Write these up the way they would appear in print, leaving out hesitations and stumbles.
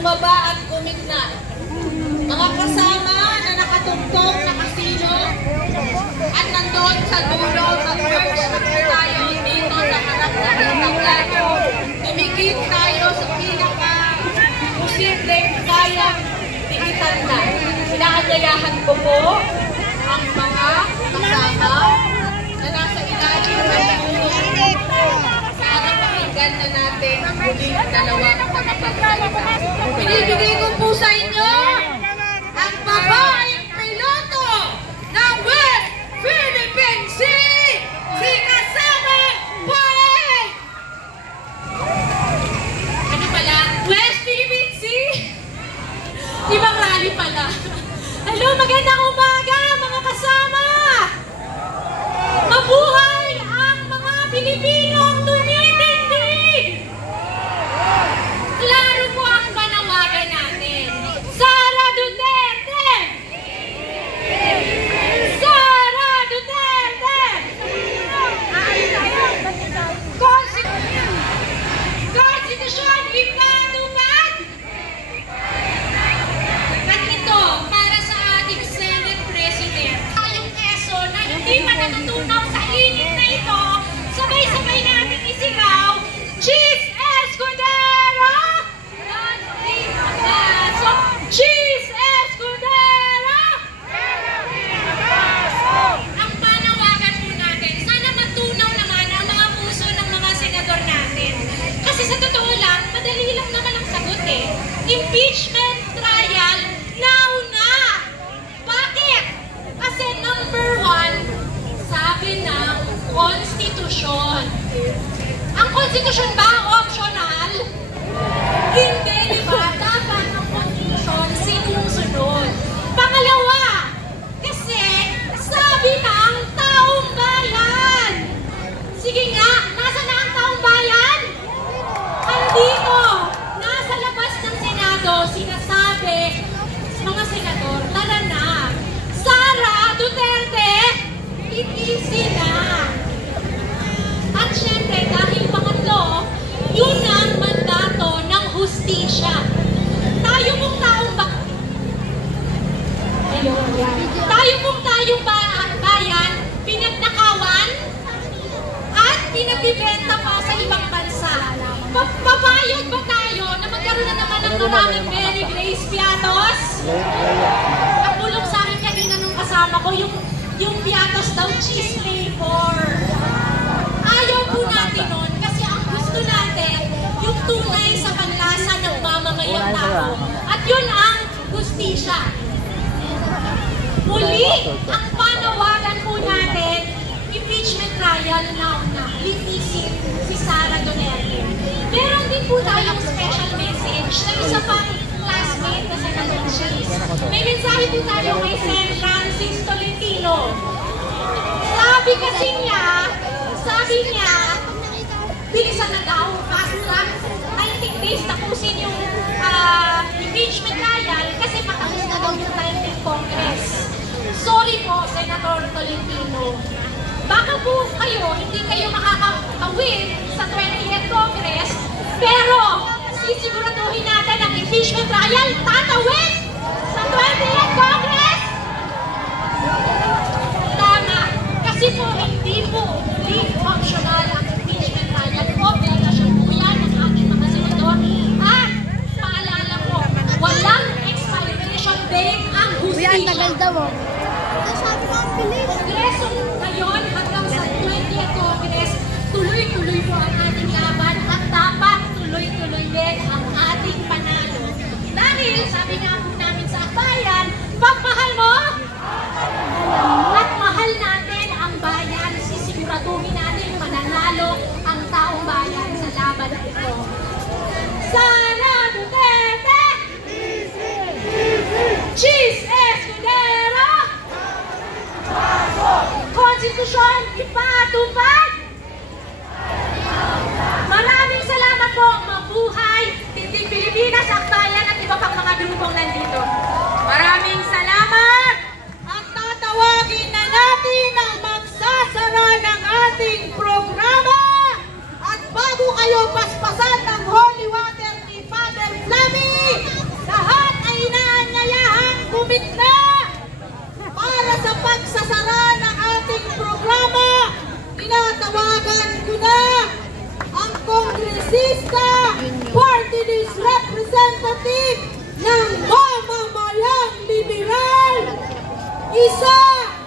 bumaba at kumigna. Mga kasama na nakatugtog, nakasilo, at nandun sa dulo, mag-merge na tayo dito sa harap ng entablado. Tumigit tayo sa pinaka-posibleng kayang tigitan na. Inaanyayahan ko po ang mga kasama na nasa ilalim ng tulong para pakinggan na natin ang muling dalawang nakapagsalita. Binibigay ko po sa inyo ang babaeng piloto ng West Philippine Sea, si Kasama Poe! Ano pala? West Philippine Sea? Ibang rally pala. Hello, magandang umaga mga kasama! Mabuhay ang mga Pilipinong tumitindig! Klaro po ang panawagan natin. Sara Duterte! Sara Duterte! Konstitusyon ipatupad! At ito, para sa ating Senate President, tayong keso na hindi man natutunaw sa init na ito, sabay-sabay natin isigaw, Cheese Escudero! Cheese Escudero! Ang panawagan po natin, sana matunaw naman ang mga puso ng mga senador natin. Kasi sa totoo lang, madali lang naman ang sagot eh. Impeachment trial, now na! Bakit? Kasi number 1, sabi ng konstitusyon. Ang konstitusyon ba optional? Hindi, di ba? Dapat ang konstitusyon sinusunod. Pangalawa, kasi sabi ng taong bayan. Sige nga, nasa na ang taong bayan? Andito, nasa labas ng Senado, sinasabi sa mga senador, tara na. Sara Duterte, itisi na. At syempre, dahil pangatlo, yun ang mandato ng hustisya. Tayo pong taong bayan, pinagnakawan at pinagbibenta pa sa ibang bansa. Papayag ba tayo na magkaroon na naman ng maraming Mary Grace Piatos? Ang bulong sa akin kanina nung kasama ko, yung Piatos daw cheese flavor. Ayaw po natin nun kasi ang gusto natin yung tunay sa panlasa ng mamamayang tao. At yun ang hustisya. Muli, ang panawagan po natin, impeachment trial now na, litisin si Sara Duterte. Meron din po tayong special message sa isa pang classmate na Senador Cheese. May mensahe po tayo kay Sen. Francis Tolentino. Sabi niya, bilisan na daw, fast track, 19 days tapusin yung impeachment trial kasi matapos na daw yung time ng Congress. Sorry po, Senator Tolentino. Baka po hindi kayo makaka-win sa 20th Congress, pero sisiguraduhin natin ang impeachment trial, tatawin sa 20th Congress! Tama, kasi po hindi optional ang impeachment trial. Obligasyon po yan ng ating mga senador. At paalala po, walang expiration date ang hustisya. Kongreso ngayon hanggang sa 20th Congress, tuloy-tuloy po ang ating laban at dapat tuloy-tuloy din ang ating panalo. Dahil sabi nga po namin sa bayan, pagmahal mo at mahal natin ang bayan, sisiguraduhin natin mananalo ang taong bayan sa laban na ito. Sara Duterte! Cheese Escudero! Konstitusyon ipatupad! Maraming salamat po, mabuhay, Tindig Pilipinas, Akbayan at iba pang mga grupong nandito. Maraming salamat! At tatawagin na natin ang magsasara ng ating programa. At bago kayo paspasan ng holy water ni Father Flammy, ng mamamayang liberal. Isa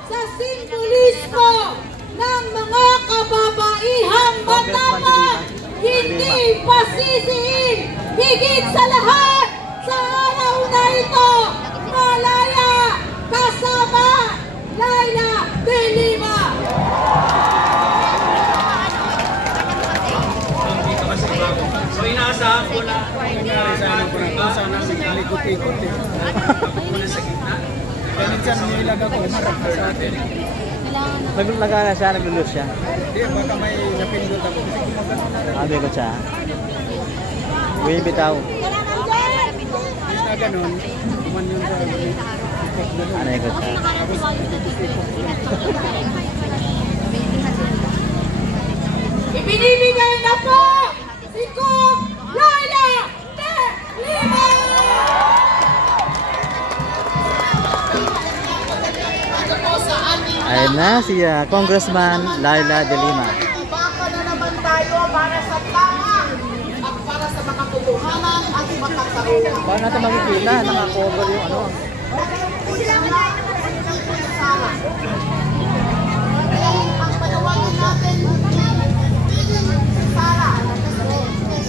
sa simbolismo ng mga kababaihang matapang, hindi pasisiin, higit sa lahat sa araw na ito, malaya kasama Laila de Lima. So inaasahan ko na sana ikot-ikot muna sa gitna. Ganit siya nilag ako sa atin. Naglaga na siya, naglulus siya. Hindi, baka may napindot ako. Sabi ko siya. Uwi bitaw. Na ganun, kuman yun sa ikot na doon. Ano ikot siya? Ibinibigay na po si Kong Laila de Lima! Ayun na si Congressman Laila de Lima. Baka na naman tayo para sa tama at para sa makatotohanan at makatarungan. Paano natin makikita? Naka-cover yung ano. Ang panawagan natin, Sara,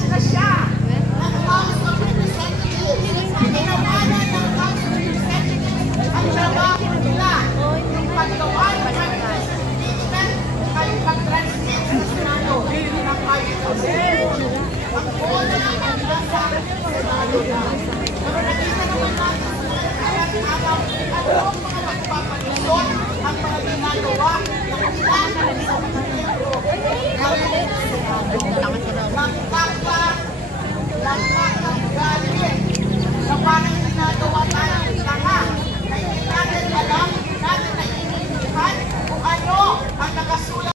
na siya ang House of Representatives. Pinawanan ng House of Representatives ang trabaho nila, yung paggawa ng impeachment ay pag-transmit sa Senado ng ICC. Ang bola ang nasa Senado na. Pero nakita naman natin sa mga araw